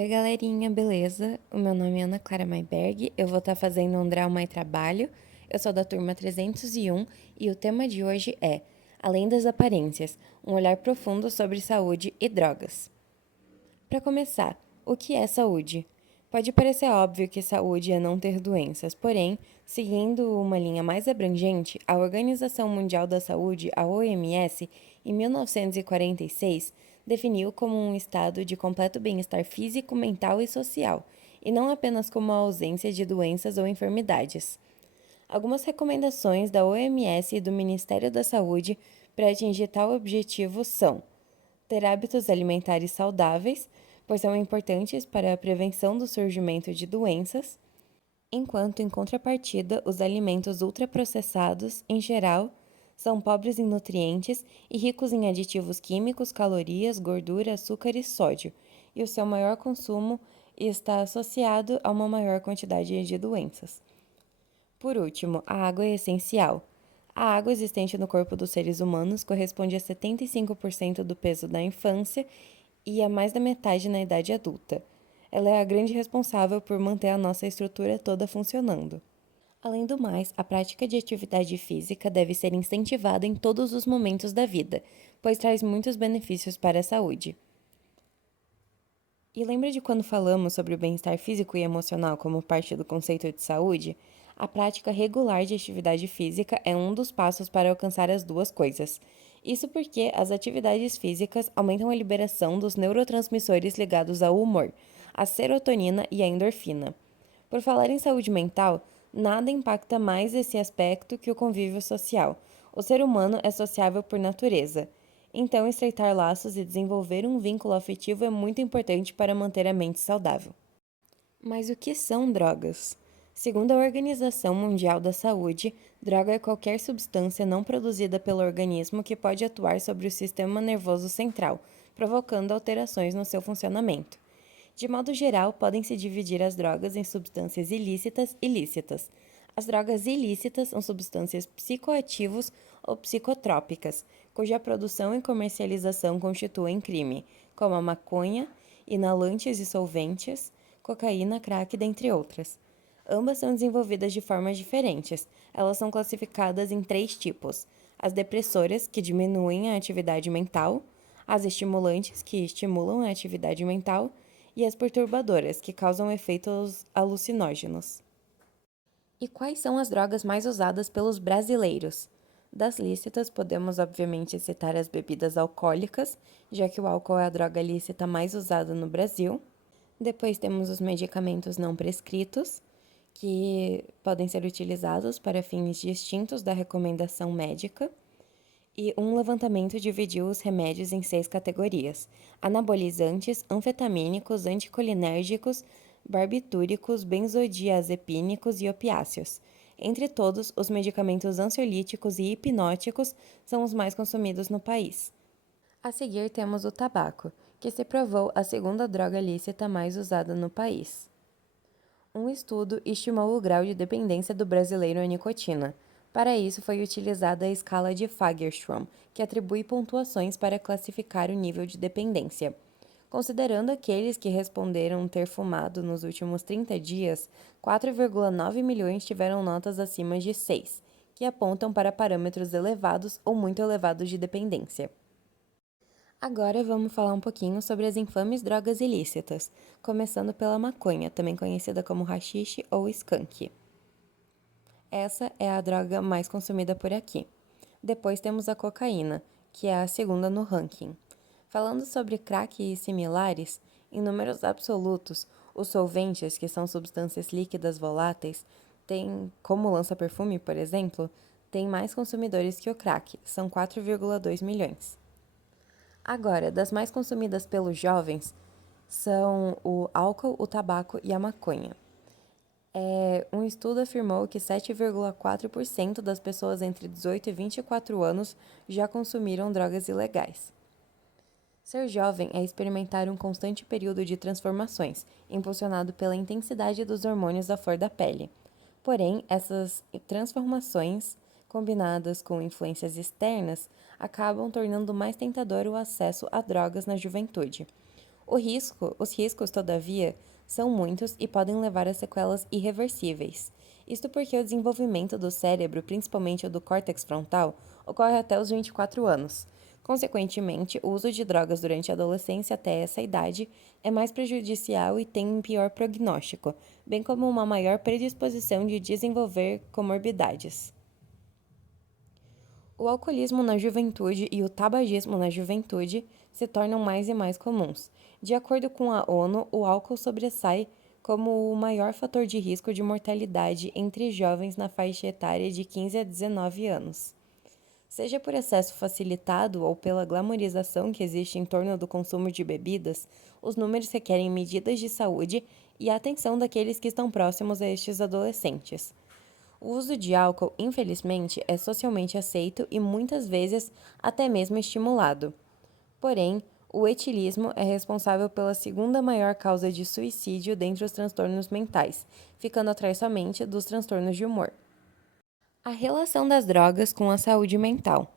Oi, galerinha, beleza? O meu nome é Ana Clara Mayberg, eu vou estar fazendo um drama e trabalho. Eu sou da turma 301 e o tema de hoje é Além das Aparências, um olhar profundo sobre saúde e drogas. Para começar, o que é saúde? Pode parecer óbvio que saúde é não ter doenças, porém, seguindo uma linha mais abrangente, a Organização Mundial da Saúde, a OMS, em 1946, definiu como um estado de completo bem-estar físico, mental e social, e não apenas como a ausência de doenças ou enfermidades. Algumas recomendações da OMS e do Ministério da Saúde para atingir tal objetivo são ter hábitos alimentares saudáveis, pois são importantes para a prevenção do surgimento de doenças, enquanto, em contrapartida, os alimentos ultraprocessados, em geral, são pobres em nutrientes e ricos em aditivos químicos, calorias, gordura, açúcar e sódio, e o seu maior consumo está associado a uma maior quantidade de doenças. Por último, a água é essencial. A água existente no corpo dos seres humanos corresponde a 75% do peso da infância e a mais da metade na idade adulta. Ela é a grande responsável por manter a nossa estrutura toda funcionando. Além do mais, a prática de atividade física deve ser incentivada em todos os momentos da vida, pois traz muitos benefícios para a saúde. E lembra de quando falamos sobre o bem-estar físico e emocional como parte do conceito de saúde? A prática regular de atividade física é um dos passos para alcançar as duas coisas. Isso porque as atividades físicas aumentam a liberação dos neurotransmissores ligados ao humor, a serotonina e a endorfina. Por falar em saúde mental, nada impacta mais esse aspecto que o convívio social. O ser humano é sociável por natureza. Então, estreitar laços e desenvolver um vínculo afetivo é muito importante para manter a mente saudável. Mas o que são drogas? Segundo a Organização Mundial da Saúde, droga é qualquer substância não produzida pelo organismo que pode atuar sobre o sistema nervoso central, provocando alterações no seu funcionamento. De modo geral, podem se dividir as drogas em substâncias ilícitas e lícitas. As drogas ilícitas são substâncias psicoativos ou psicotrópicas, cuja produção e comercialização constituem crime, como a maconha, inalantes e solventes, cocaína, crack, dentre outras. Ambas são desenvolvidas de formas diferentes. Elas são classificadas em três tipos: as depressoras, que diminuem a atividade mental, as estimulantes, que estimulam a atividade mental, e as perturbadoras, que causam efeitos alucinógenos. E quais são as drogas mais usadas pelos brasileiros? Das lícitas, podemos obviamente citar as bebidas alcoólicas, já que o álcool é a droga lícita mais usada no Brasil. Depois temos os medicamentos não prescritos, que podem ser utilizados para fins distintos da recomendação médica. E um levantamento dividiu os remédios em 6 categorias: anabolizantes, anfetamínicos, anticolinérgicos, barbitúricos, benzodiazepínicos e opiáceos. Entre todos, os medicamentos ansiolíticos e hipnóticos são os mais consumidos no país. A seguir temos o tabaco, que se provou a segunda droga lícita mais usada no país. Um estudo estimou o grau de dependência do brasileiro à nicotina. Para isso, foi utilizada a escala de Fagerstrom, que atribui pontuações para classificar o nível de dependência. Considerando aqueles que responderam ter fumado nos últimos 30 dias, 4,9 milhões tiveram notas acima de 6, que apontam para parâmetros elevados ou muito elevados de dependência. Agora vamos falar um pouquinho sobre as infames drogas ilícitas, começando pela maconha, também conhecida como haxixe ou skunk. Essa é a droga mais consumida por aqui. Depois temos a cocaína, que é a segunda no ranking. Falando sobre crack e similares, em números absolutos, os solventes, que são substâncias líquidas voláteis, têm, como lança-perfume, por exemplo, têm mais consumidores que o crack, são 4,2 milhões. Agora, das mais consumidas pelos jovens são o álcool, o tabaco e a maconha. Um estudo afirmou que 7,4% das pessoas entre 18 e 24 anos já consumiram drogas ilegais. Ser jovem é experimentar um constante período de transformações, impulsionado pela intensidade dos hormônios à flor da pele. Porém, essas transformações, combinadas com influências externas, acabam tornando mais tentador o acesso a drogas na juventude. Os riscos, todavia, são muitos e podem levar a sequelas irreversíveis. Isto porque o desenvolvimento do cérebro, principalmente o do córtex frontal, ocorre até os 24 anos. Consequentemente, o uso de drogas durante a adolescência até essa idade é mais prejudicial e tem um pior prognóstico, bem como uma maior predisposição de desenvolver comorbidades. O alcoolismo na juventude e o tabagismo na juventude se tornam mais e mais comuns. De acordo com a ONU, o álcool sobressai como o maior fator de risco de mortalidade entre jovens na faixa etária de 15 a 19 anos. Seja por acesso facilitado ou pela glamorização que existe em torno do consumo de bebidas, os números requerem medidas de saúde e a atenção daqueles que estão próximos a estes adolescentes. O uso de álcool, infelizmente, é socialmente aceito e muitas vezes até mesmo estimulado. Porém, o etilismo é responsável pela segunda maior causa de suicídio dentre os transtornos mentais, ficando atrás somente dos transtornos de humor. A relação das drogas com a saúde mental.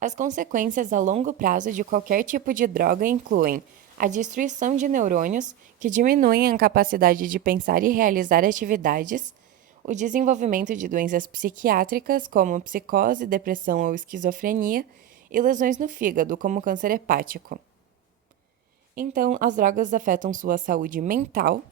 As consequências a longo prazo de qualquer tipo de droga incluem a destruição de neurônios, que diminuem a capacidade de pensar e realizar atividades, o desenvolvimento de doenças psiquiátricas, como psicose, depressão ou esquizofrenia, e lesões no fígado, como câncer hepático. Então, as drogas afetam sua saúde mental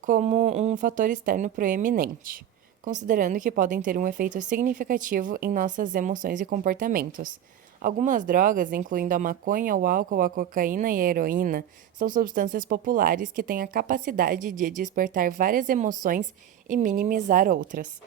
como um fator externo proeminente, considerando que podem ter um efeito significativo em nossas emoções e comportamentos. Algumas drogas, incluindo a maconha, o álcool, a cocaína e a heroína, são substâncias populares que têm a capacidade de despertar várias emoções e minimizar outras.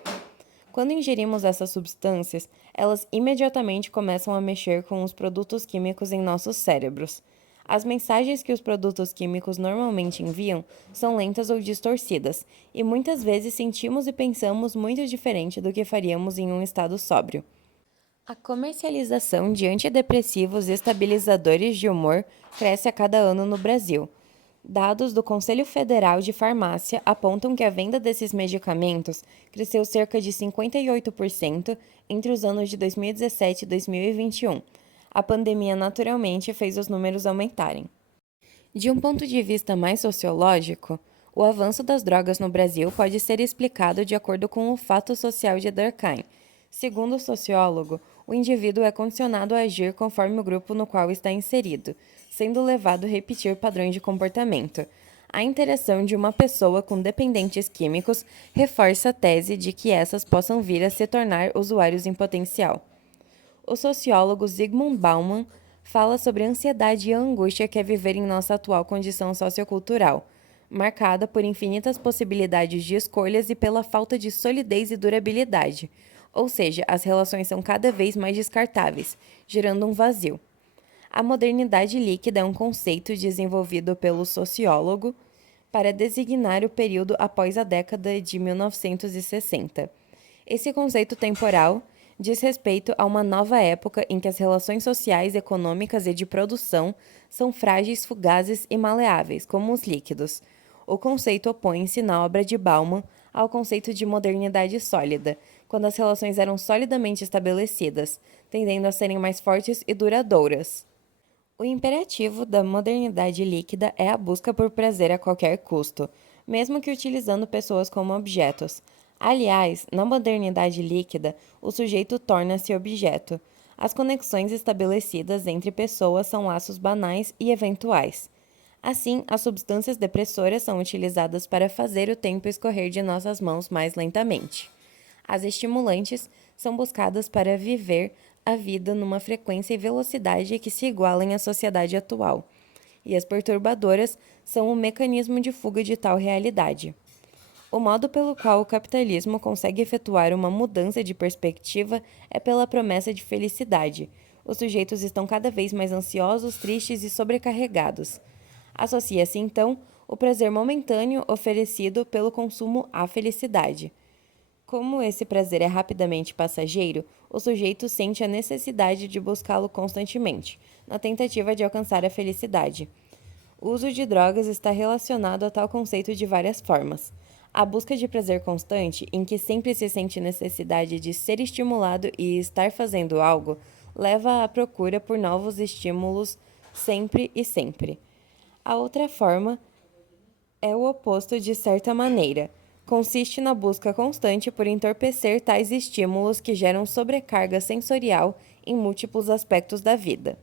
Quando ingerimos essas substâncias, elas imediatamente começam a mexer com os produtos químicos em nossos cérebros. As mensagens que os produtos químicos normalmente enviam são lentas ou distorcidas, e muitas vezes sentimos e pensamos muito diferente do que faríamos em um estado sóbrio. A comercialização de antidepressivos e estabilizadores de humor cresce a cada ano no Brasil. Dados do Conselho Federal de Farmácia apontam que a venda desses medicamentos cresceu cerca de 58% entre os anos de 2017 e 2021. A pandemia naturalmente fez os números aumentarem. De um ponto de vista mais sociológico, o avanço das drogas no Brasil pode ser explicado de acordo com o fato social de Durkheim. Segundo o sociólogo, o indivíduo é condicionado a agir conforme o grupo no qual está inserido, sendo levado a repetir padrões de comportamento. A interação de uma pessoa com dependentes químicos reforça a tese de que essas possam vir a se tornar usuários em potencial. O sociólogo Zygmunt Bauman fala sobre a ansiedade e a angústia que é viver em nossa atual condição sociocultural, marcada por infinitas possibilidades de escolhas e pela falta de solidez e durabilidade, ou seja, as relações são cada vez mais descartáveis, gerando um vazio. A modernidade líquida é um conceito desenvolvido pelo sociólogo para designar o período após a década de 1960. Esse conceito temporal diz respeito a uma nova época em que as relações sociais, econômicas e de produção são frágeis, fugazes e maleáveis, como os líquidos. O conceito opõe-se, na obra de Bauman, ao conceito de modernidade sólida, quando as relações eram solidamente estabelecidas, tendendo a serem mais fortes e duradouras. O imperativo da modernidade líquida é a busca por prazer a qualquer custo, mesmo que utilizando pessoas como objetos. Aliás, na modernidade líquida, o sujeito torna-se objeto. As conexões estabelecidas entre pessoas são laços banais e eventuais. Assim, as substâncias depressoras são utilizadas para fazer o tempo escorrer de nossas mãos mais lentamente. As estimulantes são buscadas para viver a vida numa frequência e velocidade que se igualem à sociedade atual. E as perturbadoras são o mecanismo de fuga de tal realidade. O modo pelo qual o capitalismo consegue efetuar uma mudança de perspectiva é pela promessa de felicidade. Os sujeitos estão cada vez mais ansiosos, tristes e sobrecarregados. Associa-se, então, o prazer momentâneo oferecido pelo consumo à felicidade. Como esse prazer é rapidamente passageiro, o sujeito sente a necessidade de buscá-lo constantemente, na tentativa de alcançar a felicidade. O uso de drogas está relacionado a tal conceito de várias formas. A busca de prazer constante, em que sempre se sente necessidade de ser estimulado e estar fazendo algo, leva à procura por novos estímulos sempre e sempre. A outra forma é o oposto de certa maneira. Consiste na busca constante por entorpecer tais estímulos que geram sobrecarga sensorial em múltiplos aspectos da vida.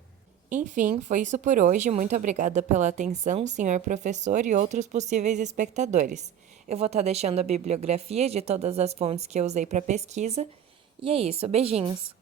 Enfim, foi isso por hoje. Muito obrigada pela atenção, senhor professor e outros possíveis espectadores. Eu vou estar deixando a bibliografia de todas as fontes que eu usei para pesquisa. E é isso, beijinhos!